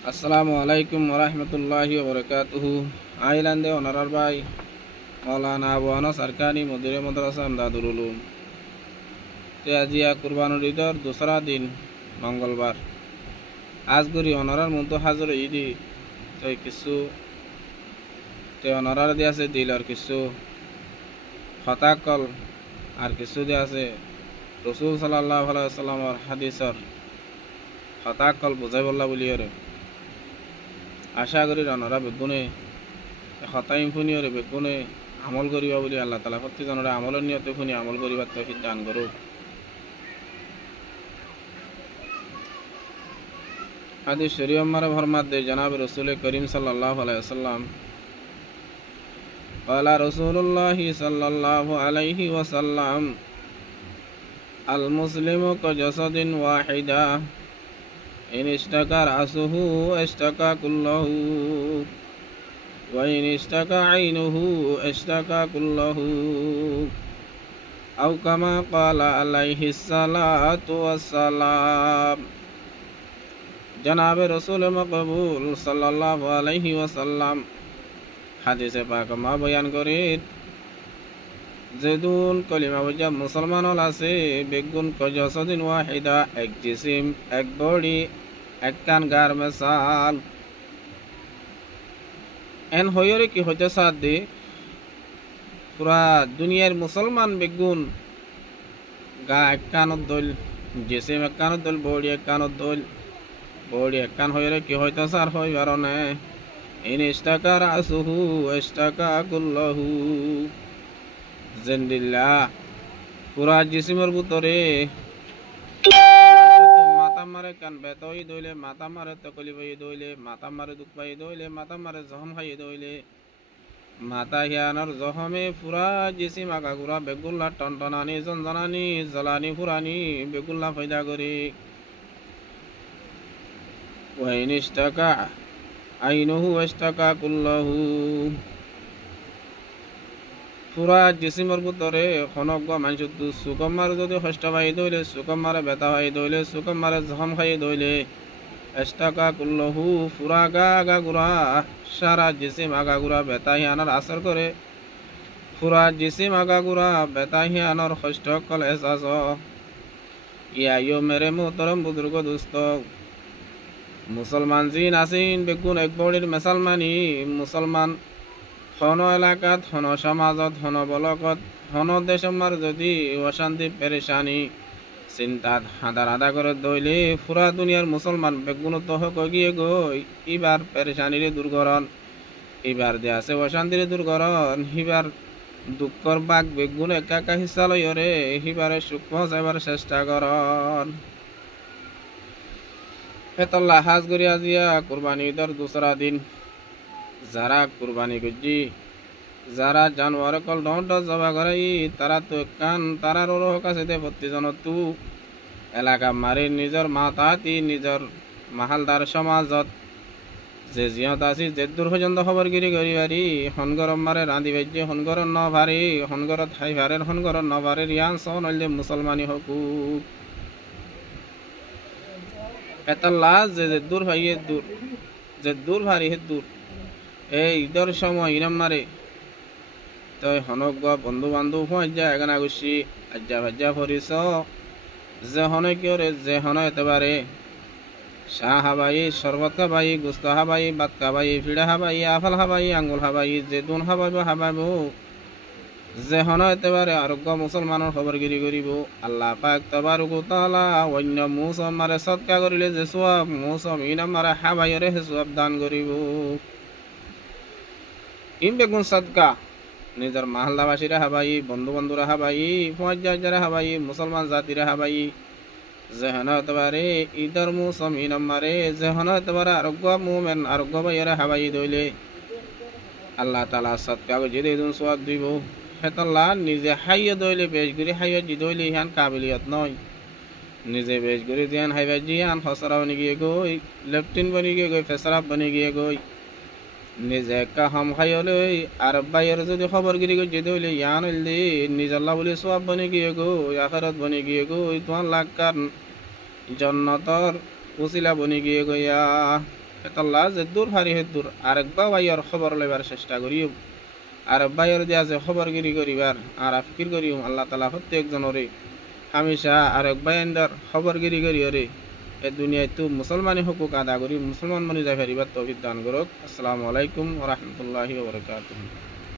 আসসালামু আলাইকুম ওরহমতুল্লাহি ওবরকাতুহু। আইল্যান্ডে অনারার ভাই মৌলানা আবু আনাস আরকানি মদিরে মাদ্রাসা আমদাদুল উলুম। আজিয়া কুরবানুর ঈদর দোসরা দিন মঙ্গলবার। আজ করি অনারার মতো হাজর ঈদি তাই কিছু অনারার দিয়ে আছে দিল আর কিছু হতাকল আর কিছু দিয়ে আছে রসুল সাল্লাল্লাহু আলাইহি ওয়াসাল্লামের হাদিসর হতাকল বুঝাই বললা বলি আর আশা করি রানরা বেগুনে হতাইম ফুনিয়রে বেগুনে আমল করিবা বলি আল্লাহ তাআলা প্রত্যেকজনের আমলের নিয়তে ফুনি আমল করিবার তৌফিক দান করুক। হাদিস শরীফ মারে ফরমাত দে জনাব রাসূল করিম সাল্লাল্লাহু আলাইহি ওয়াসাল্লাম قال رسول الله صلى الله عليه وسلم المسلم كجسد واحدة إن اشتكى رأسه اشتكى كله وإن اشتكى عينه اشتكى كله أو كما قال عليه الصلاة والسلام। जनाब रसूल मकबूल सल्लल्लाहु अलैहि वसल्लम হাদিসে পাক মা বয়ান করে যেদুন কলিমা বুঝা মুসলমান আছে বেগুন কজসদিন ওয়াহিদা এক জিসিম এক বডি এক কান গার মেসাল এন হইরে কি হইতে সাথ দে পুরা দুনিয়ার মুসলমান বেগুন গা এক কানত দল জিসিম এক কানত দল বডি এক কানত দল বডি এক কান হইরে কি হইতে সার হই বারনে ইন ইস্তাকা রাসুহু ইস্তাকা কুল্লাহু জিন্দিল্লাহ পুরা জিসিমের ভিতরে মাথা মারে কান বেতই দইলে মাথা মারে তকলি পাই দইলে মাথা মারে দুঃখ পাই দইলে মাথা মারে জখম খাই দইলে মাথা হিয়ানোর জখমে পুরা জিসিম আগাগুড়া বেগুল্লা টনটনানি জনজনানি জ্বলানি ফুরানি বেগুল্লা ফায়দা করে ওয়াইন ইস্তাকা আইনুহু ইস্তাকা কুল্লাহু পুরা জিসিমের ভিতরে খনক মানুষ সুকম মারে যদি কষ্ট পাই দইলে সুকম মারে ব্যথা পাই দইলে সুকম মারে জখম খাই দইলে ইস্তাকা কুল্লাহু পুরা গা আগা গুড়া সারা জিসিম আগা গুড়া ব্যথা হিয়ানোর আসর করে পুরা জিসিম আগা গুড়া ব্যথা হিয়ানোর কষ্ট কল এসাস ইয়ো মেরে মোহতরম বুজুর্গ দোস্ত মুসলমান জিন আসিন বেগুন এক বড়ির মুসলমানি মুসলমান হন এলাকাত হন সমাজত হন বলকত হন দেশমার যদি অশান্তি পেরেশানি চিন্তাত হাদা হাদা করে দইলে পুরা দুনিয়ার মুসলমান বেগুন তহক গিয়ে গই ইবার পেরেশানিরে দূরকরণ ইবার দে আছে অশান্তিরে দূরকরণ হিবার দুঃখর বাঘ বেগুন একা একা হিসা লইরে হিবারে সুখ পৌঁছাইবার চেষ্টা করন। হেতল্লা হাজ করি আজিয়া কুরবানি ঈদের দোসরা দিন যারা কুরবানি করছি যারা জানোয়ার কল ডন্ট জবা করে তারা তো কান তারার ওর কাছে প্রতিজন তু এলাকা মারি নিজের মাতাতি নিজের মাহালদার সমাজত যে জিয়ত আছি যে দূর পর্যন্ত খবরগিরি করি পারি হনগরম মারে রাঁধি বাজ্যে হনগরম ন ভারি হনগরত হাই ভারের হনগরম ন ভারের ইয়ান সন হইলে মুসলমানি হকুক এতলা যে দূর ভাইয়ে দূর যে দূর ভারি হে দূর এই ঈদের সময় ইনাম মারে তই হনক বন্ধু বান্ধব যা এগানা গুছি আজ্জা ভাজ্জা ফরিস যে হনে কিয় রে যে হন এতেবারে শাহ হাবাই শরবত খাবাই গুস্ত হাবাই বাত খাবাই ফিড়া হাবাই আফাল হাবাই আঙ্গুল হাবাই জেতুন হাবাইব হাবাইব যে হন এতেবারে আরোগ্য মুসলমানের খবরগিরি করিব আল্লাহ পাক তাবারক তাআলা অন্য মুসলমান মারে সদকা করিলে যে সওয়াব মুসলমান ইনাম মারে হাবাইরে হে সওয়াব দান করিব। ইম বেগুন সদকা নিজের মাহল্লাবাসীরা হাবাই বন্ধু বান্ধবরা হাবাই ফৌজদারা হাবাই মুসলমান জাতিরা হাবাই যেহন এতবারে ঈদের মৌসুম ইনাম মারে যেহন এতবারে আরোগ্য মুমেন আরোগ্য ভাইয়েরা হাবাই দইলে আল্লাহ তাআলা সদকা যদি দুন সওয়াব দিব হেতল্লা নিজে হাইয়ে দইলে বেশ করে হাইয়ে জি দইলে ইহান কাবিলিয়ত নয় নিজে বেশ করে দিয়ান হাইবা জিয়ান ফসরা বনি গিয়ে গই লেফটেন বনি গিয়ে গই ফেসরাফ বনি গিয়ে গই নিজে একা হাম খাইলে আর বাইয়ের যদি খবরগিরি করে যে দইলে ইয়ান হইলে নিজ আল্লাহ বলে সওয়াব বনি গিয়ে গই আখিরাত বনি গিয়ে গই তোমার লাখ কার জান্নাতর উসিলা বনি গিয়ে গইয়া। এতল্লা যে দূর হারি হে দূর আরেকবা ভাইয়ের খবর লইবার চেষ্টা করিও আর ভাইয়ের যে আছে খবরগিরি করিবার আর ফিকির করিও আল্লাহ তালা প্রত্যেকজনরে হামেশা আরেক ভাইয়ের খবরগিরি করিও এ দুনিয়ায় তো মুসলমানি হকুক আদা করি মুসলমান মনে যাই ফেরিবার তৌফিক দান করুক। আসসালামু আলাইকুম ওয়া রাহমাতুল্লাহি ওয়া বারাকাতুহু।